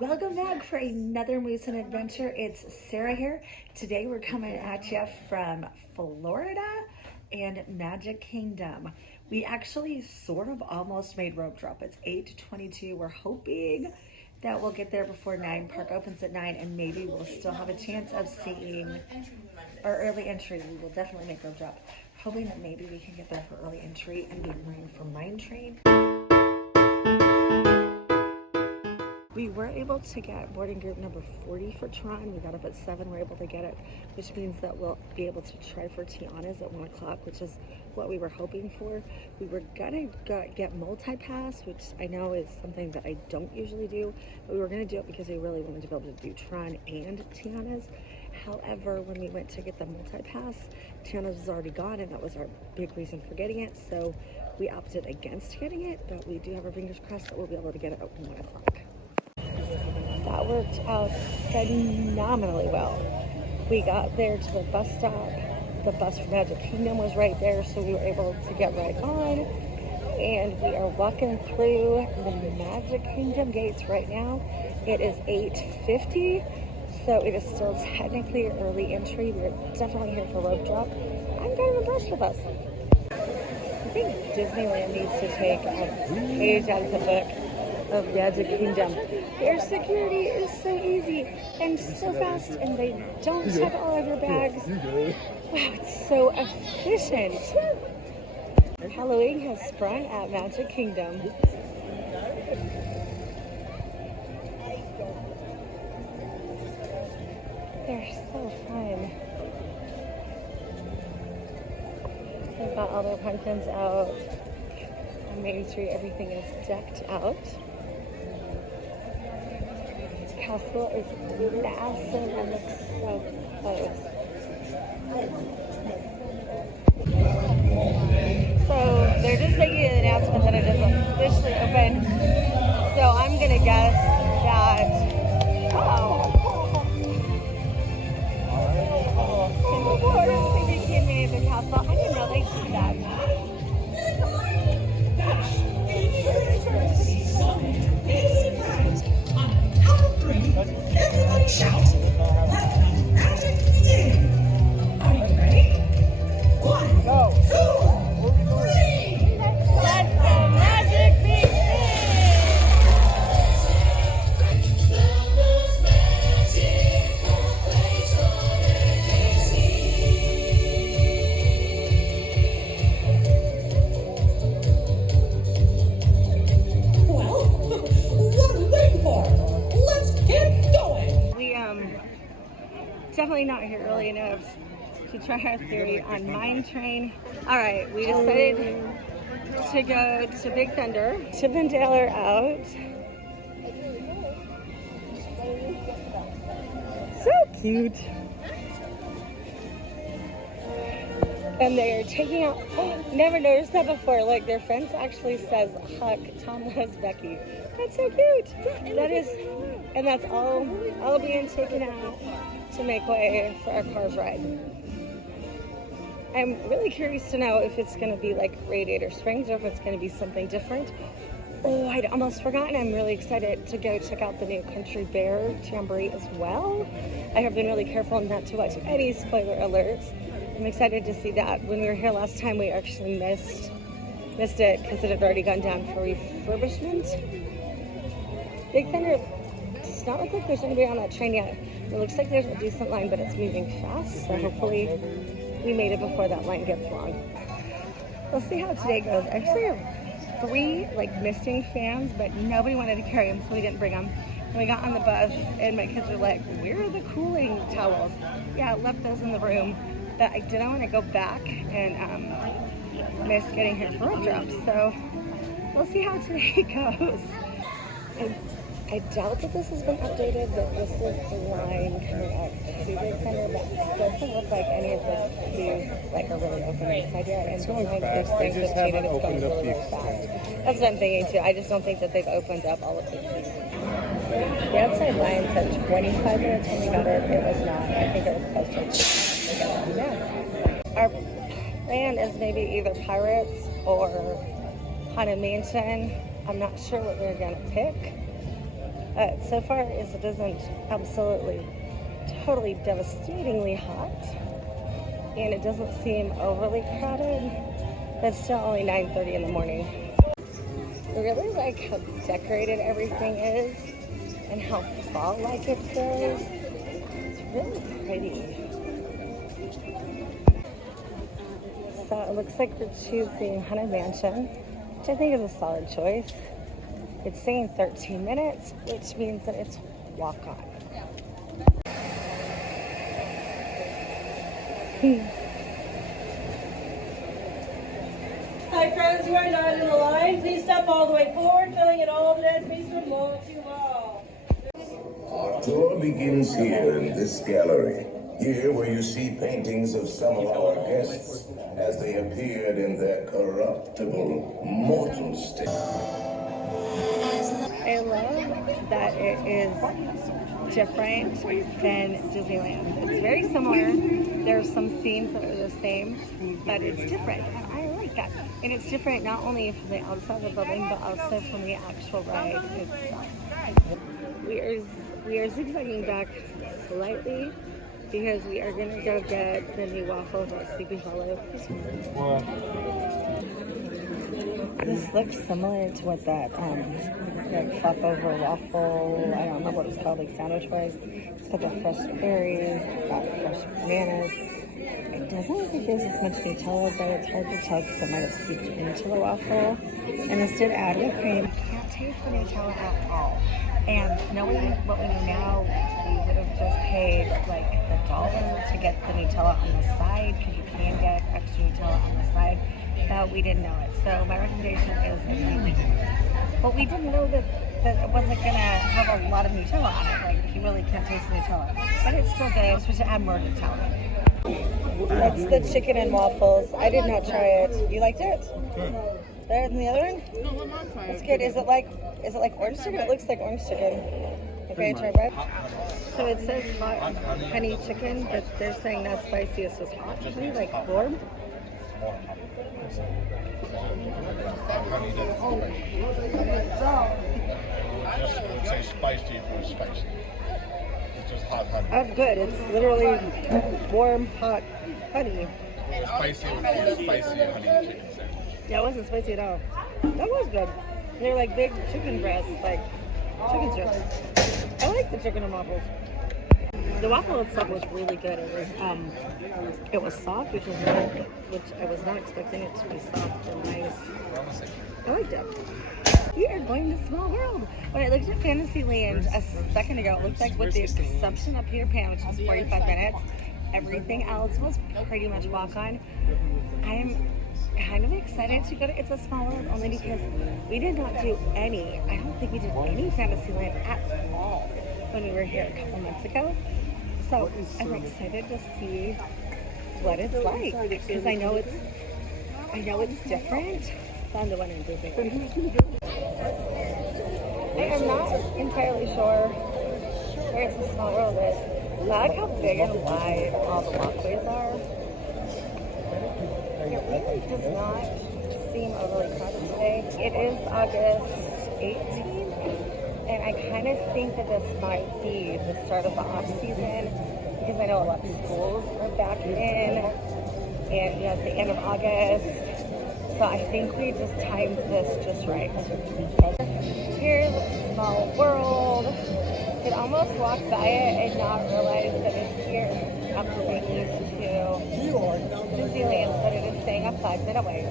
Welcome back for another Moose and Adventure. It's Sarah here. Today we're coming at you from Florida and Magic Kingdom. We actually sort of almost made rope drop. It's 8:22. We're hoping that we'll get there before 9. Park opens at 9 and maybe we'll still have a chance of seeing our early entry. We will definitely make rope drop. Hoping that maybe we can get there for early entry and be running for Mine Train. We were able to get boarding group number 40 for Tron. We got up at 7, we're able to get it, which means that we'll be able to try for Tiana's at 1 o'clock, which is what we were hoping for. We were gonna get multi-pass, which I know is something that I don't usually do, but we were gonna do it because we really wanted to be able to do Tron and Tiana's. However, when we went to get the multi-pass, Tiana's was already gone, and that was our big reason for getting it, so we opted against getting it, but we do have our fingers crossed that we'll be able to get it at 1 o'clock. That worked out phenomenally well. We got there to the bus stop. The bus from Magic Kingdom was right there, so we were able to get right on. And we are walking through the Magic Kingdom gates right now. It is 8:50, so it is still technically early entry. We're definitely here for rope drop. I'm kind of impressed with us. I think Disneyland needs to take a page out of the book of Magic Kingdom. Their security is so easy and so fast, and they don't check all of your bags. Wow, it's so efficient. Halloween has sprung at Magic Kingdom. They're so fun. They've got all their pumpkins out. On Main Street, everything is decked out. Castle is massive and looks so close. So they're just making an announcement that it is officially open. So I'm gonna guess that they came in the castle. I didn't know they did that. Everyone shout, let the magic begin. Are you ready? 1, 2, 3. Let the magic begin! Well, what are we waiting for? Let's get going. We definitely not here early enough to try our theory on Mine Train. All right, we decided to go to Big Thunder. Chip and Dale are out. So cute. And they're taking out, never noticed that before, like their fence actually says, "Huck, Tom loves Becky." That's so cute. That is, and that's all being taken out to make way for our car's ride. I'm really curious to know if it's going to be like Radiator Springs or if it's going to be something different. Oh, I'd almost forgotten. I'm really excited to go check out the new Country Bear Jamboree as well. I have been really careful not to watch any spoiler alerts. I'm excited to see that. When we were here last time, we actually missed it because it had already gone down for refurbishment. Big Thunder does not look like there's anybody on that train yet. It looks like there's a decent line, but it's moving fast, so hopefully we made it before that line gets long. We'll see how today goes. I actually have 3 missing fans, but nobody wanted to carry them, so we didn't bring them. And we got on the bus, and my kids were like, "Where are the cooling towels?" Yeah, I left those in the room, but I didn't want to go back and miss getting here for rope drops. So we'll see how today goes. I doubt that this has been updated, but this is the line coming up to Big Thunder, but it doesn't look like any of the queues are really open inside yet. And It's going like fast. there's They just 15 and haven't it's going opened up really, the really fast. That's what I'm thinking too. I just don't think that they've opened up all of the queues. The outside line said 25 minutes when we got it. It was not. I think it was closer to yeah. Our plan is maybe either Pirates or Haunted Mansion. I'm not sure what we're gonna pick. So far as it isn't absolutely, totally devastatingly hot, and it doesn't seem overly crowded, but it's still only 9:30 in the morning. I really like how decorated everything is and how fall-like it feels. It's really pretty. So it looks like we're choosing Haunted Mansion, which I think is a solid choice. It's saying 13 minutes, which means that it's walk-on. Hi friends, you are not in the line. Please step all the way forward, filling in all the dead space from wall to wall. Our tour begins here in this gallery. Here where you see paintings of some of our guests as they appeared in their corruptible, mortal state. I love that it is different than Disneyland. It's very similar. There are some scenes that are the same, but it's different. And I like that. And it's different not only from the outside of the building, but also from the actual ride itself. We are zigzagging back slightly because we are going to go get the new waffles at Sleepy Hollow. This looks similar to what that like flop over waffle, I don't remember what it's called, like sandwich was. It's got the fresh berries, it's got fresh bananas. It doesn't look like there's as much Nutella, but it's hard to tell because it might have seeped into the waffle. And this did add whipped cream. I can't taste the Nutella at all. And knowing what we know now, we would have just paid like $1 to get the Nutella on the side, because you can get extra Nutella on the side. We didn't know it. So my recommendation is that we leave it. But we didn't know that it wasn't going to have a lot of Nutella on it. Like, you really can't taste the Nutella. But it's still good. It's supposed to add more Nutella. That's the chicken and waffles. I did not try it. You liked it? Better than the other one? No, I'm not trying. It's good. Is it like orange chicken? It looks like orange chicken. Okay, try it. So it says hot honey chicken, but they're saying not spicy. It's just hot honey, like warm. Just say spicy if it was spicy. It's just hot honey. That's good. It's literally warm, hot honey. Spicy would be a spicy honey chicken sandwich. Yeah, it wasn't spicy at all. That was good. They're like big chicken breasts, like chicken strips. I like the chicken and waffles. The waffle itself was really good. It was soft, which I was not expecting it to be soft and nice. I liked it. We are going to Small World. When I looked at Fantasyland a second ago, it looked like, with the exception of Peter Pan, which was 45 minutes, everything else was pretty much walk-on. I'm kind of excited to go to It's a Small World, only because we did not do any, I don't think we did any Fantasyland at all when we were here a couple months ago. So I'm excited to see what it's like, because I know it's different than the one in Disney. I am not entirely sure where It's a Small World is. I like how big and wide all the walkways are. It really does not seem overly crowded today. It is August 18th, and I kind of think that this might be the start of the off season, because I know a lot of schools are back in, and it's the end of August, so I think we just timed this just right. Here's Small World. You could almost walk by it and not realize that it's here after being used to Disneyland, but it is staying up 5 minute away.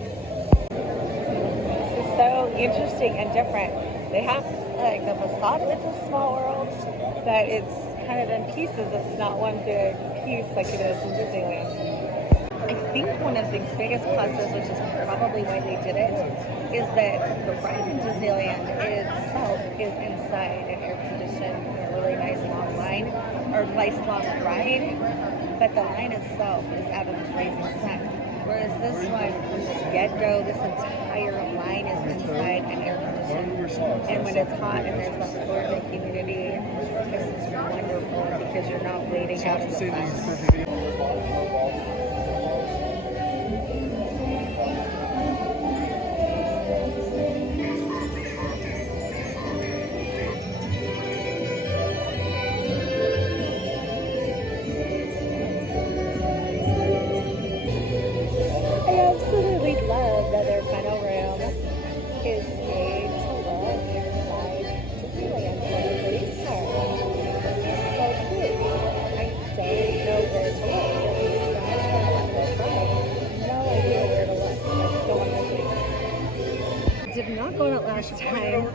This is so interesting and different. They have like the facade of It's a Small World, but it's kind of in pieces. It's not one big piece like it is in Disneyland. I think one of the biggest pluses, which is probably why they did it, is that the ride in Disneyland itself is inside an air-conditioned, really nice long line, or nice long ride, but the line itself is out of the blazing sun. Whereas this one, from the get-go, this entire line is inside and air-conditioned. And when it's hot and there's that Florida humidity, this is wonderful because you're not waiting out in the sun. go on it last time,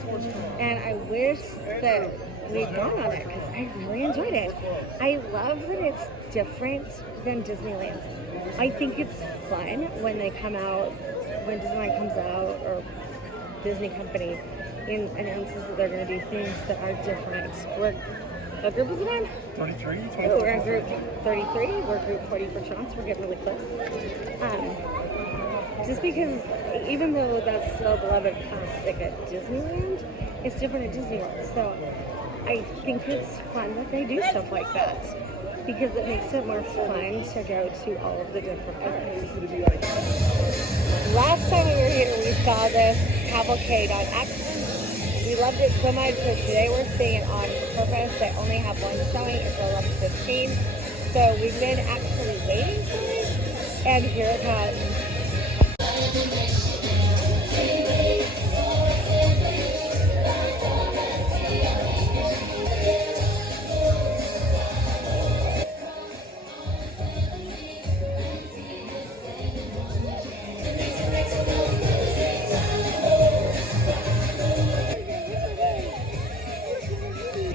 and I wish that we'd gone on it because I really enjoyed it. I love that it's different than Disneyland. I think it's fun when they come out, when Disneyland comes out, or Disney Company announces that they're going to do things that are different. What group is it in? 33? Oh, we're in group 33. We're group 40 for Chance. We're getting really close. Just because, even though that's still a beloved classic at Disneyland, it's different at Disney World. So I think it's fun that they do stuff like that because it makes it more fun to go to all of the different parks. Last time we were here, we saw this cavalcade on accident. We loved it so much, so today we're seeing it on purpose. They only have one showing. It's 11:15. So we've been actually waiting for it, and here it comes.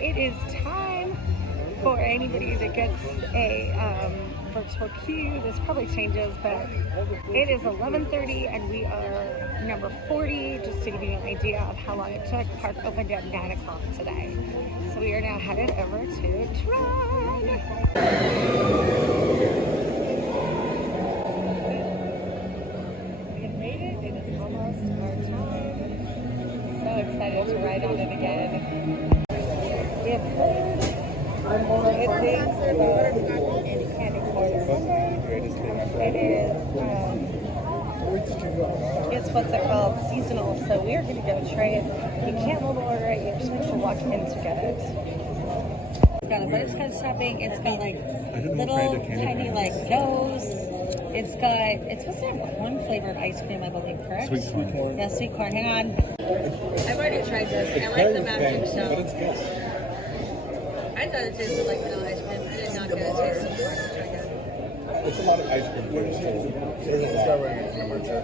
It is time for anybody that gets a virtual queue. This probably changes, but it is 11:30 and we are number 40, just to give you an idea of how long it took. Park opened at 9 o'clock today. So we are now headed over to Tron. We have made it. It is almost our time. So excited to ride on it again. We have heard good things about candy corn Sunday. It is, it's what's it called, seasonal. So we are going to go try it. You can't mobile order it. You just have to walk in to get it. It's got a butterscotch topping. It's got like little tiny like doughs. It's supposed to have corn flavored ice cream, I believe, correct? Sweet corn. Yeah, sweet corn. Hang on. I've already tried this. I like the magic shell. But it's good. I thought it tasted like vanilla ice cream. I did not get a taste of corn. It's a lot of ice cream flavors too. There's a strawberry creamer too.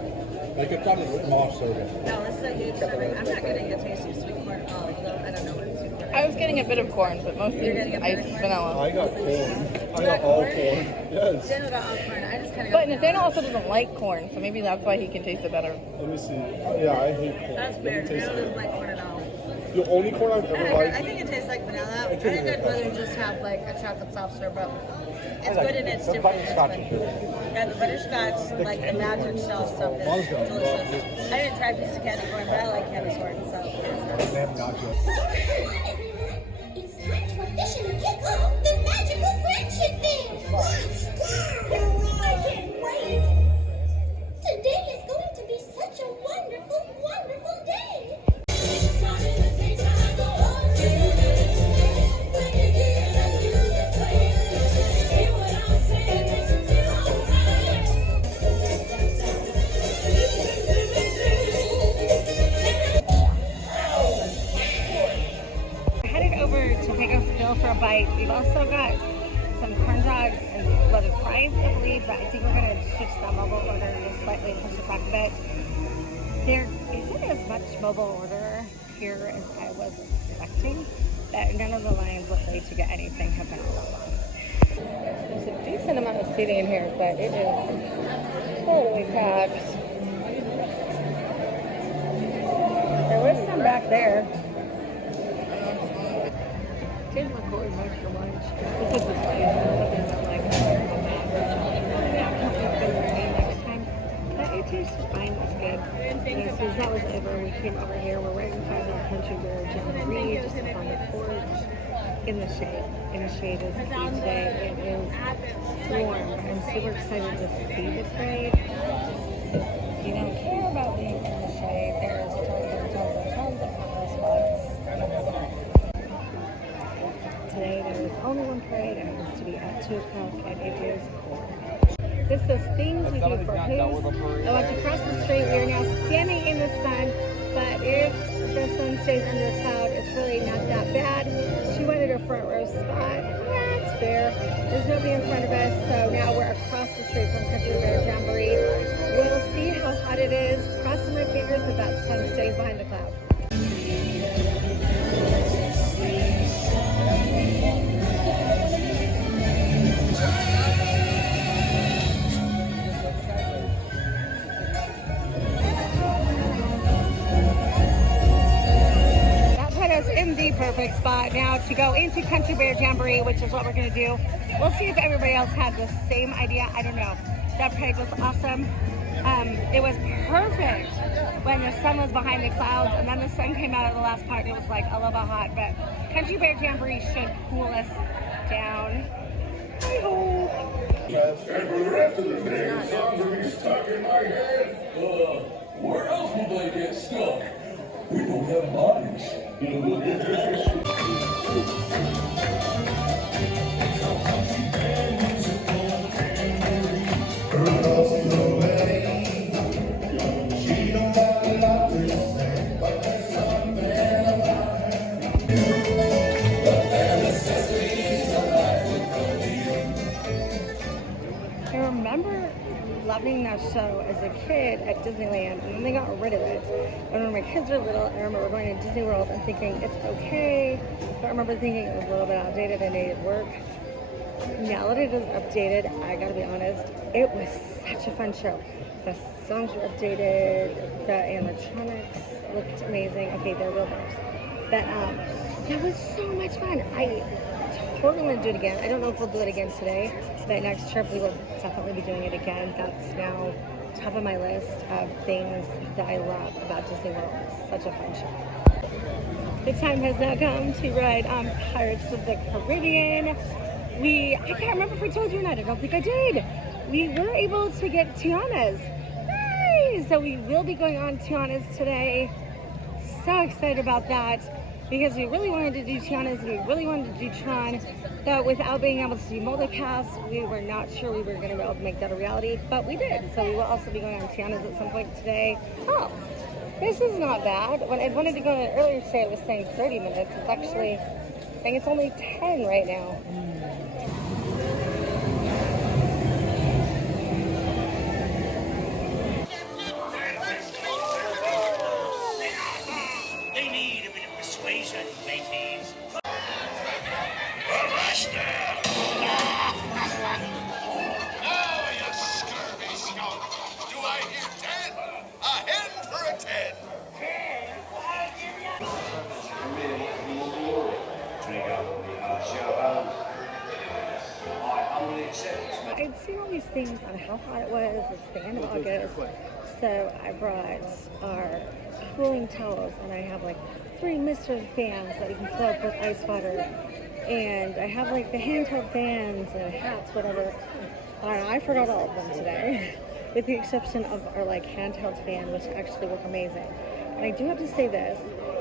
Like it's not a moss soda. No, this is a huge serving. I'm not getting a taste of sweet corn at all, although I don't know what sweet corn is. I was getting a bit of corn, but mostly ice vanilla. I got corn. I got all corn. Yes. Daniel got all corn. I just kind of But Nathaniel also doesn't like corn, so maybe that's why he can taste it better. Let me see. Yeah, I hate corn. That's Let me fair. taste Daniel it. doesn't like corn at all. The only corn I've ever I liked. think it tastes like vanilla. I think I'd rather just have like a chocolate soft serve, but it's like good and it. it's The different. butterscotch is good. Yeah, the butterscotch, like the magic shell stuff is delicious. I didn't try a piece of candy corn, but I like candy corn, so it's nice. They have nachos. It's time to officially kick off the magical friendship fair. I can't wait. Today is going to be such a wonderful, wonderful day. Headed over to pick up Bill for a bite. We've also got some corn dogs and loaded fries, I believe, but I think we're going to switch that mobile order just slightly and push it back a bit. There isn't as much mobile order here as I was expecting, but none of the lines look like to get anything have been all that long. There's a decent amount of seating in here, but it is totally packed. There was some back there. Didn't record much for lunch. This is just like next time. But it tastes fine. It's good. And as soon as that was over, we came over here. We're right in front of the country beer jamboree, just up on the porch, in the shade. And the shade is key today. It is warm. I'm super excited to see the parade. If you don't care about being in the shade, there's tons and tons and tons of photo spots. Today there is only one parade and it is to be at 2 o'clock and it is cold. This says things we do for who's. I want to cross the street. We are now standing in the sun, but if the sun stays under a cloud, it's really not that bad. She wanted her front row spot. That's fair. There's nobody in front of us, so now we're across the street from Country Bear Jamboree. We'll see how hot it is. Crossing my fingers matters if that sun stays behind the cloud. That put us in the perfect spot now to go into Country Bear Jamboree, which is what we're gonna do. We'll see if everybody else had the same idea. I don't know. That parade was awesome. It was perfect when the sun was behind the clouds, and then the sun came out at the last part. And it was like a little bit hot, but Country Bear Jamboree should cool us down. I hope. And for the rest of the day, songs will be stuck in my head. Where else will they get stuck? We don't have bodies. I remember loving that show as a kid at Disneyland, and then they got rid of it. And when my kids were little, I remember going to Disney World and thinking it's okay, but I remember thinking it was a little bit outdated and needed work. Now that it is updated, I gotta be honest, it was such a fun show. The songs were updated, the animatronics looked amazing. Okay, they're real bears. But it was so much fun. I totally want to do it again. I don't know if we'll do it again today, but next trip we will definitely be doing it again. That's now top of my list of things that I love about Disney World. It's such a fun show. The time has now come to ride on Pirates of the Caribbean. I can't remember if I told you or not. I don't think I did. We were able to get Tiana's. Yay! So we will be going on Tiana's today. So excited about that because we really wanted to do Tiana's and we really wanted to do Tron. But without being able to do multipass, we were not sure we were going to be able to make that a reality. But we did. So we will also be going on Tiana's at some point today. Oh, this is not bad. When I wanted to go on earlier today, it was saying 30 minutes. It's actually saying it's only 10 right now. They need a bit of persuasion, mateys. Oh, you scurvy skunk! Do I hear 10? A hen for a 10! I'd seen all these things on how hot it was. It's the end of August. So I brought our cooling towels, and I have like 3 mister fans that you can fill up with ice water. And I have like the handheld fans and hats, whatever. I forgot all of them today, with the exception of our like handheld fan, which actually work amazing. And I do have to say this,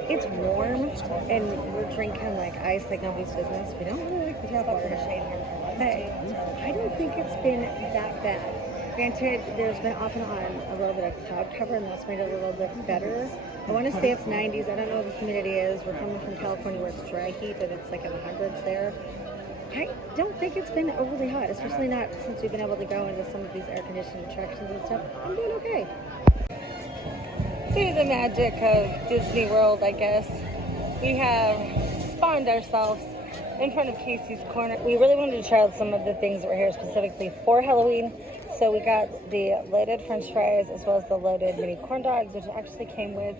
it's warm and we're drinking like ice like nobody's business. We don't really like the tap water, but I don't think it's been that bad. Granted, there's been off and on a little bit of cloud cover, and that's made it a little bit better. I want to say it's 90s. I don't know what the humidity is. We're coming from California where it's dry heat, but it's like in the hundreds there. I don't think it's been overly hot, especially not since we've been able to go into some of these air-conditioned attractions and stuff. I'm doing okay. Through the magic of Disney World, I guess, we have spawned ourselves in front of Casey's Corner. We really wanted to try out some of the things that were here specifically for Halloween. So we got the loaded french fries as well as the loaded mini corn dogs, which actually came with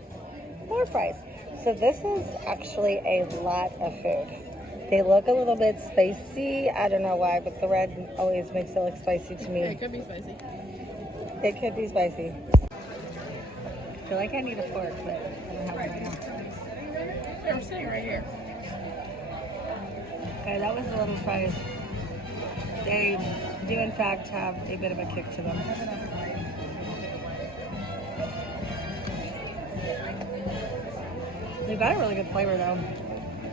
more fries. So this is actually a lot of food. They look a little bit spicy. I don't know why, but the red always makes it look spicy to me. It could be spicy. It could be spicy. I feel like I need a fork, but I don't have one right now. They're sitting right here. Okay, that was the little fries. They do in fact have a bit of a kick to them. They've got a really good flavor though.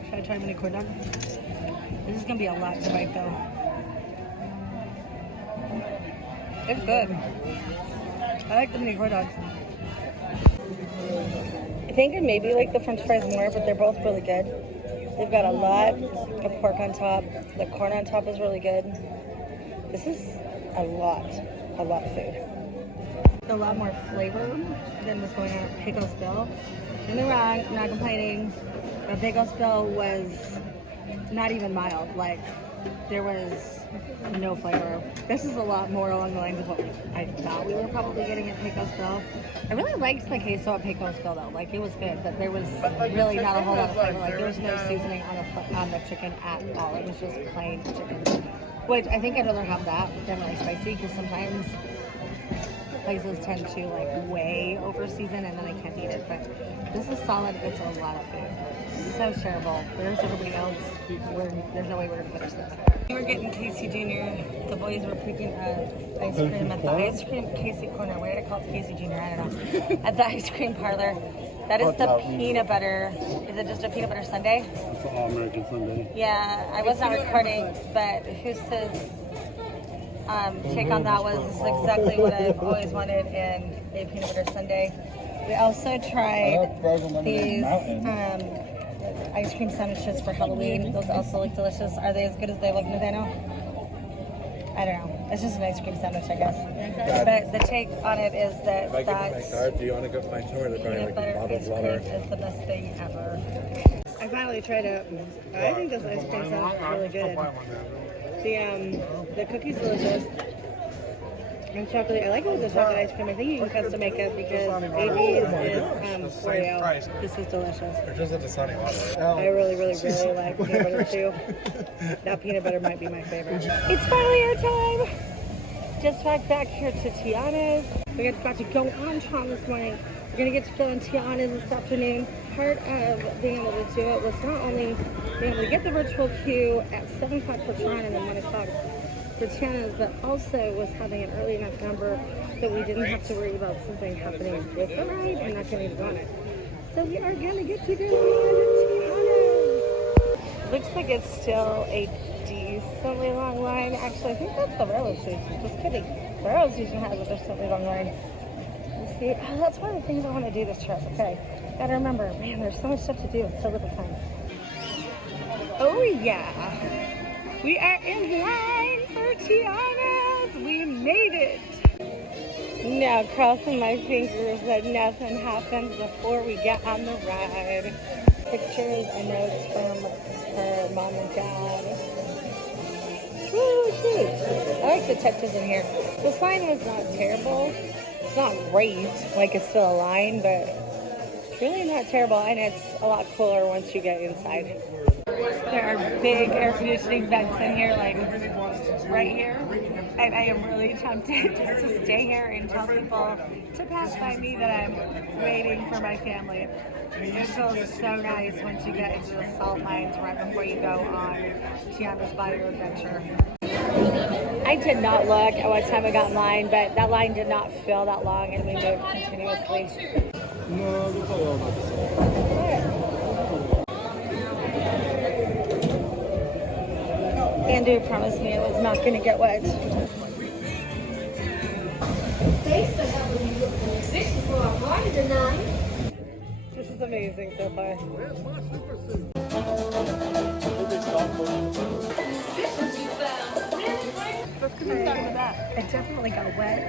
Should I try mini corn dog? This is gonna be a lot to bite though. It's good. I like the mini corn dogs. I think I maybe like the french fries more, but they're both really good. They've got a lot of pork on top. The corn on top is really good. This is a lot of food. A lot more flavor than was going on at Pecos Bill. In the wrong, I'm not complaining. But Pecos Bill was not even mild. Like, there was no flavor. This is a lot more along the lines of what I thought we were probably getting at Pecos Bill. I really liked the queso at Pecos Bill though. Like, it was good, but there was really not a whole lot of flavor. Like, there was no seasoning on the chicken at all. It was just plain chicken. Which I think I'd rather have that than really spicy, because sometimes places tend to like way over season and then I can't eat it. But this is solid. It's a lot of food. So shareable. Where's everybody else? There's no way we're gonna finish this. We were getting Casey Jr. The boys were picking ice cream at the ice cream Casey corner. Why did I call it Casey Jr.? I don't know. At the ice cream parlor. That is the peanut butter. Is it just a peanut butter sundae? It's an all-American Sunday. Yeah, I was not recording, but who's take on that was exactly what I've always wanted in a peanut butter sundae. We also tried these ice cream sandwiches for Halloween. Those also look delicious. Are they as good as they look, Nathaniel? I don't know. It's just an ice cream sandwich, I guess. But the take on it is that Do you want to go find somewhere that's peanut butter ice cream is the best thing ever. I finally tried it. I think this ice cream sounds really good. The cookies delicious. And chocolate. I like it with the chocolate ice cream. I think you can custom make it because AB's is Oreo. This is delicious. Just at the sunny water. I really like peanut butter too. That peanut butter might be my favorite. It's finally our time. Just walked back here to Tiana's. We got to go on Tron this morning. We're gonna get to go on Tiana's this afternoon. Part of being able to do it was not only being able to get the virtual queue at 7 o'clock for Tron and then 1 o'clock for Tiana's, but also was having an early enough number that we didn't have to worry about something happening with the ride and not getting on it. So we are gonna get to go on Tiana's. Looks like it's still a decently long line. Actually, I think that's the railroad station. Just kidding. The railroad station has a decently long line. Let's see. Oh, that's one of the things I want to do this trip. Okay. Gotta remember, man, there's so much stuff to do in so little time. Oh yeah. We are in line for Tiana's. We made it. Now crossing my fingers that nothing happens before we get on the ride. Pictures and notes from her mom and dad. It's really cute. I like the touches in here. This line was not terrible. It's not great, like it's still a line, but it's really not terrible, and it's a lot cooler once you get inside. There are big air conditioning vents in here, like right here, and I am really tempted just to stay here and tell people to pass by me that I'm waiting for my family. It feels so nice once you get into the salt mines right before you go on Tiana's Bayou Adventure. I did not look at what time I got in line, but that line did not feel that long, and we moved continuously. No, they're probably all about the same. Andrew promised me it was not going to get wet. Thanks for helping me look for musicians for our party tonight. This is amazing so far. Where's my super suit? Let's go start with that. It definitely got wet.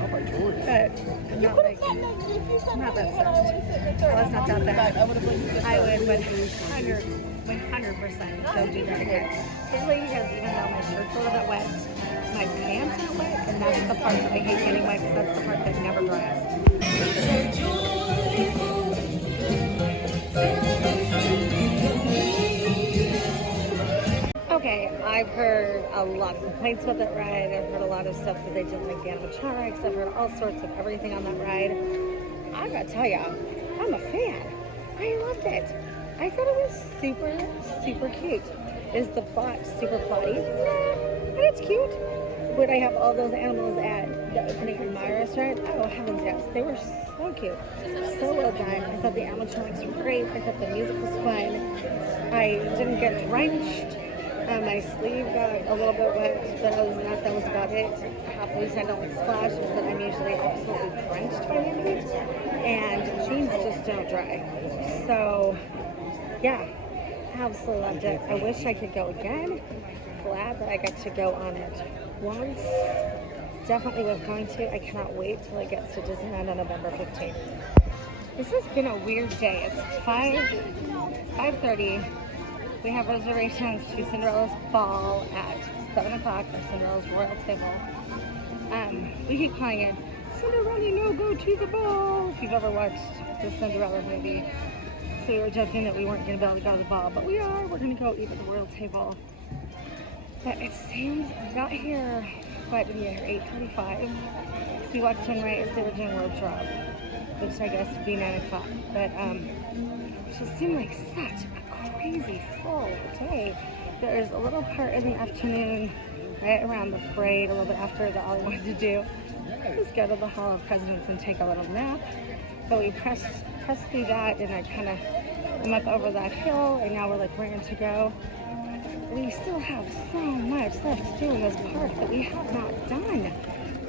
Oh my George. But I'm not like, I'm not that soaked. Well, it's not that bad. I would 100% go do that again. Especially because even though my shirt's a little bit wet, my pants aren't wet, and that's the part that I hate getting wet because that's the part that never dries. Okay, I've heard a lot of complaints about that ride. I've heard a lot of stuff that they didn't like the animatronics. I've heard all sorts of everything on that ride. I gotta tell ya, I'm a fan. I loved it. I thought it was super cute. Is the plot super plotty? Yeah, but it's cute. Would I have all those animals at the opening of my restaurant? Oh, heavens yes. They were so cute. So well done. I thought the animatronics were great. I thought the music was fun. I didn't get drenched. My sleeve got a little bit wet, but other than that, that was about it. Half the reason I don't like splashes is that I'm usually absolutely drenched by the end of it, and jeans just don't dry. So, yeah, absolutely loved it. I wish I could go again. Glad that I got to go on it once. definitely was going to. I cannot wait till it gets to Disneyland on November 15th. This has been a weird day. It's 5:30. We have reservations to Cinderella's ball at 7 o'clock for Cinderella's royal table. We keep calling it Cinderella no go to the ball, if you've ever watched the Cinderella movie. So we were joking that we weren't going to be able to go to the ball, but we are. We're going to go eat at the royal table. But it seems we got here, what, at 8:45. So we walked in right as they were doing rope drop, which I guess would be 9 o'clock. But it just seemed like such a crazy full day. There's a little part in the afternoon, right around the parade, a little bit after that all I wanted to do was go to the Hall of Presidents and take a little nap. But we pressed through that, and I kind of went up over that hill, and now we're like raring to go. We still have so much left to do in this park that we have not done,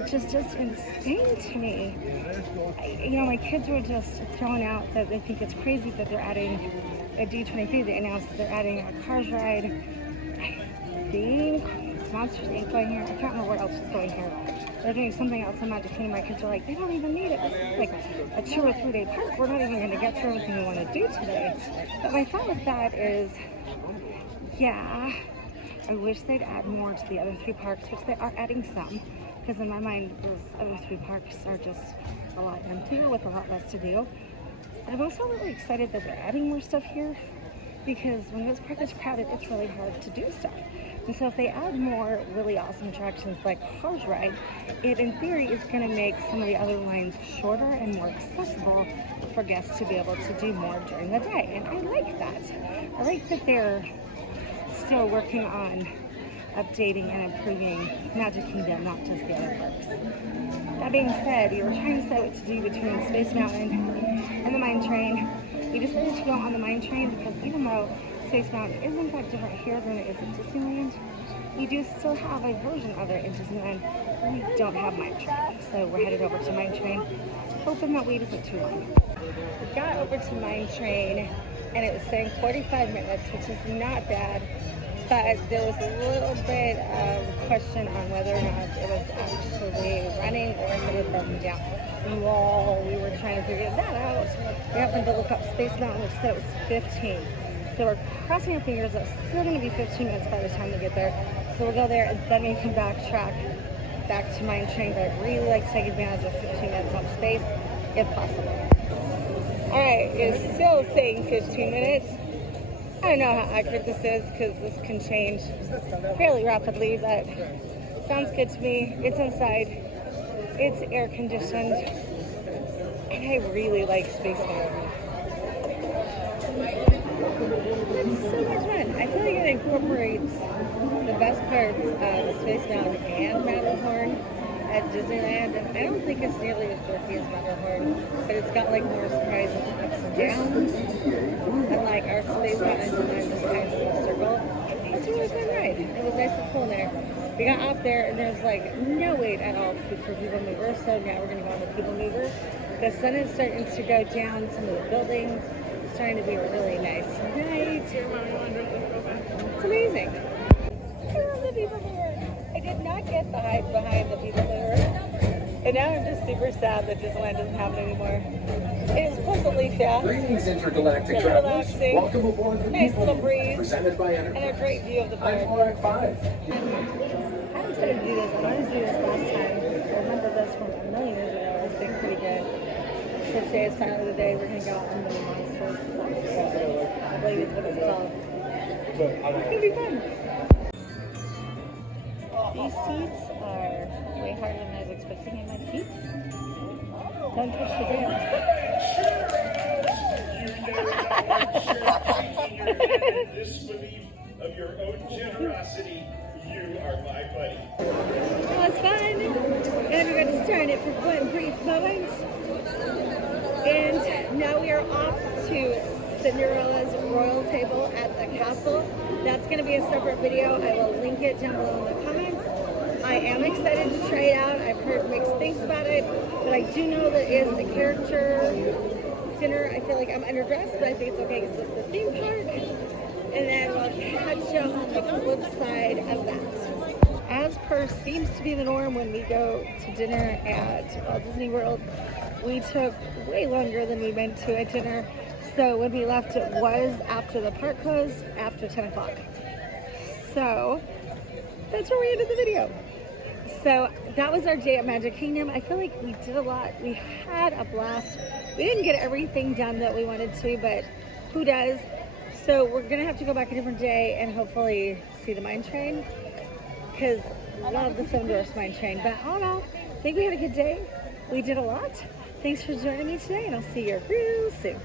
which is just insane to me. You know, my kids were just throwing out that they think it's crazy that they're adding a D23. They announced that they're adding a Cars ride. I think Monsters Inc. going here. I can't remember what else is going here. They're doing something else in Magic Kingdom. My kids are like, they don't even need it. This is like a 2 or 3 day park. We're not even going to get through everything we want to do today. But my thought with that is, yeah, I wish they'd add more to the other 3 parks, which they are adding some. Because in my mind, those other 3 parks are just a lot emptier with a lot less to do. But I'm also really excited that they're adding more stuff here, because when this park is crowded, it's really hard to do stuff. And so if they add more really awesome attractions like Cars Ride, it in theory is going to make some of the other lines shorter and more accessible for guests to be able to do more during the day. And I like that. I like that they're still working on updating and improving Magic Kingdom, not just the other parks. That being said, we were trying to decide what to do between Space Mountain and the Mine Train. We decided to go on the Mine Train because even though Space Mountain is in fact different here than it is at Disneyland, we do still have a version of it in Disneyland. We don't have Mine Train, so we're headed over to Mine Train, hoping that wait isn't too long. We got over to Mine Train, and it was saying 45 minutes, which is not bad. But there was a little bit of question on whether or not it was actually running or if it had broken down. While we were trying to figure that out, we happened to look up Space Mountain, which said it was 15. So we're crossing our fingers that it's still going to be 15 minutes by the time we get there. So we'll go there and then we can backtrack back to Mine Train. But I'd really like to take advantage of 15 minutes on Space, if possible. Alright, it's still saying 15 minutes. I don't know how accurate this is because this can change fairly rapidly, but sounds good to me. It's inside, it's air conditioned, and I really like Space Mountain. It's so much fun. I feel like it incorporates the best parts of Space Mountain and Matterhorn at Disneyland, and I don't think it's nearly as quirky as Matterhorn, but it's got like more surprises and ups and downs. And like our Space Mountain design just kind of in a circle. That's a really fun ride. It was nice and cool in there. We got off there and there's like no wait at all for People Mover, so now we're gonna go on the People Mover. The sun is starting to go down some of the buildings. It's starting to be a really nice night. It's amazing. I love the People Mover. I did not get the hype behind the People Mover. And now I'm just super sad that Disneyland doesn't have it anymore. It is pleasantly fast. Greetings, intergalactic really travelers. relaxing. Welcome aboard the Nice People little Mover, breeze. presented by And a great view of the park. I'm Florek 5. I'm excited to do this. I wanted to do this last time. I remember this from a million years ago. It was been pretty good. So today is finally the day we're going to go on the Monsters. I believe it's what it's called. It's going to be fun. These seats are way harder than I was expecting in my feet. Don't touch the ground. Disbelief of your own generosity, you are my buddy. It was fun. Everybody started it for one brief moment. And now we are off to Cinderella's royal table at the castle. That's going to be a separate video. I will link it down below in the comments. I am excited to try it out. I've heard mixed things about it, but I do know that it is the character dinner. I feel like I'm underdressed, but I think it's okay because it's the theme park. And then we'll catch you on the flip side of that. as per seems to be the norm when we go to dinner at Walt Disney World, we took way longer than we meant to at dinner. So when we left, it was after the park closed, after 10 o'clock. So that's where we ended the video. So that was our day at Magic Kingdom. I feel like we did a lot. We had a blast. We didn't get everything done that we wanted to, but who does? So we're gonna have to go back a different day and hopefully see the mine train, because I love the Seven Dwarfs mine train. But all in all, I think we had a good day. We did a lot. Thanks for joining me today, and I'll see you real soon.